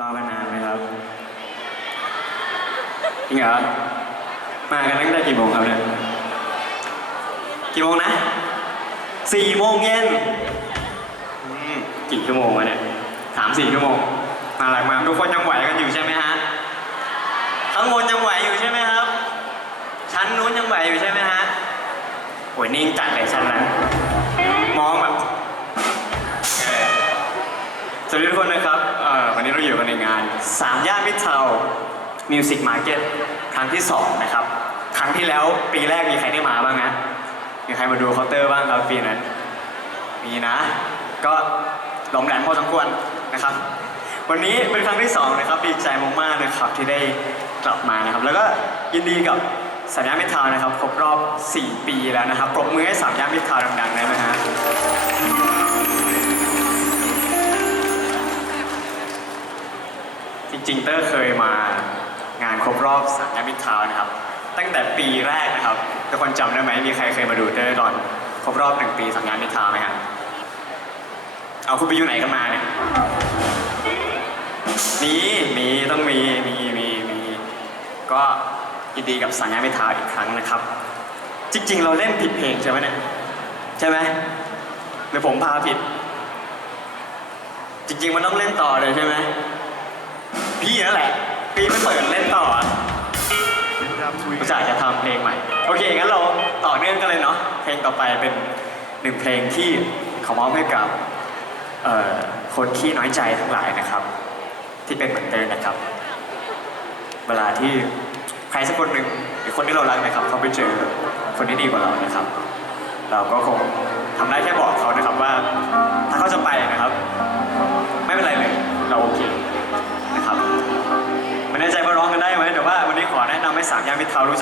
รอกันนานไหมครับจริงเหรอมากันตั้งแต่กี่โมงครับเนี่ยกี่โมงนะสี่โมงเย็นกี่ชั่วโมงวะเนี่ยสามสี่ชั่วโมงมาหลังมาทุกคนยังไหวกันอยู่ใช่ไหมฮะข้างบนยังไหวอยู่ใช่ไหมครับ ชั้นนู้นยังไหวอยู่ใช่ไหมฮะโอ้ยนิ่งจัดเลยชั้นนั้นมองแบบสวัสดีทุกคนนะครับ วันนี้เราอยู่กันในงาน สามย่านมิตรทาวมิวสิกมาร์เก็ตครั้งที่สองนะครับ ครั้งที่แล้วปีแรกมีใครได้มาบ้างนะมีใครมาดูเคาน์เตอร์บ้างครับปีนั้น มีนะ ก็หลอมแหลมพอสมควรนะครับ วันนี้เป็นครั้งที่สองนะครับดีใจมากๆนะครับที่ได้กลับมานะครับ แล้วก็ยินดีกับสามย่านมิตรทาวน์นะครับครบรอบ 4 ปีแล้วนะครับปรบมือให้สามย่านมิตรทาวน์ดังๆได้ไหมฮะ ริงเตอร์เคยมางานครบรอบสามย่านมิทาวนะครับ ตั้งแต่ปีแรกนะครับทุกคนจำได้ไหมมีใครเคยมาดูเตอร์ตอนครบรอบหนึ่งปีสามย่านมิทาวไหมฮะเอาคุณไปอยู่ไหนกันมาเนี่ยมีมีต้องมีมีมีมีก็ยินดีกับสัญญาไม่ท้าอีกครั้งนะครับ จริง ๆ เราเล่นผิดเพลงใช่ไหมเนี่ยใช่ไหมหรือผมพาผิด จริง ๆ มันต้องเล่นต่อเลยใช่ไหม พี่นั่นแหละ พี่ไม่เปิดเล่นต่ออะอุตส่าห์จะทำเพลงใหม่ โอเค งั้นเราต่อเนื่องกันเลยเนาะ เพลงต่อไปเป็นหนึ่งเพลงที่ขอมอบให้กับเอ่อคนขี้น้อยใจทั้งหลายนะครับ ที่เป็นเหมือนเดิมนะครับ เวลาที่ใครสักคนหนึ่งหรือคนที่เรารักนะครับ เขาไปเจอคนที่ดีกว่าเรานะครับ เราก็คงทำได้แค่บอกเขานะครับ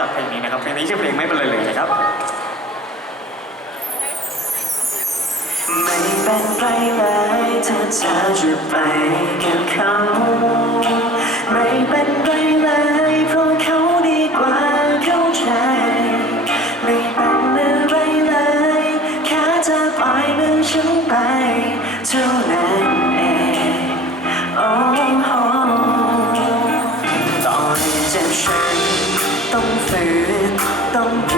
ย่านมิตรทาวน์รู้จักเพลงนี้นะครับเพลงนี้ชื่อเพลงไม่เป็นไรเลยนะครับไม่เป็นไรเลยถ้าเธอจะไปกับเขา ต้อ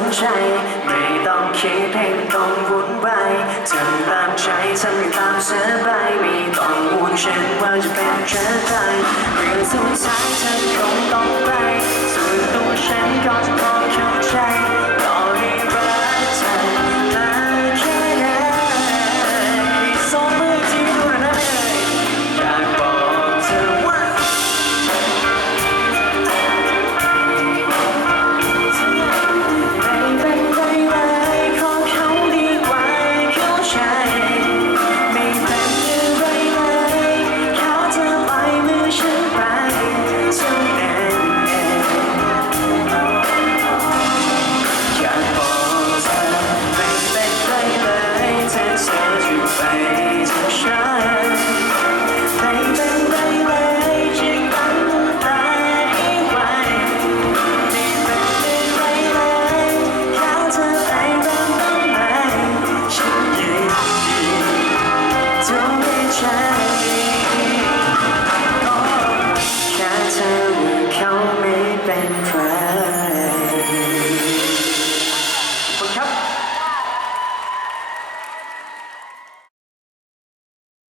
นใจ ไม่ต้องคิดให้ต้องวุ่นวายเธอตามใจฉันตามสบายไม่ต้องห่นงฉันว่าจะเป็นเธอได้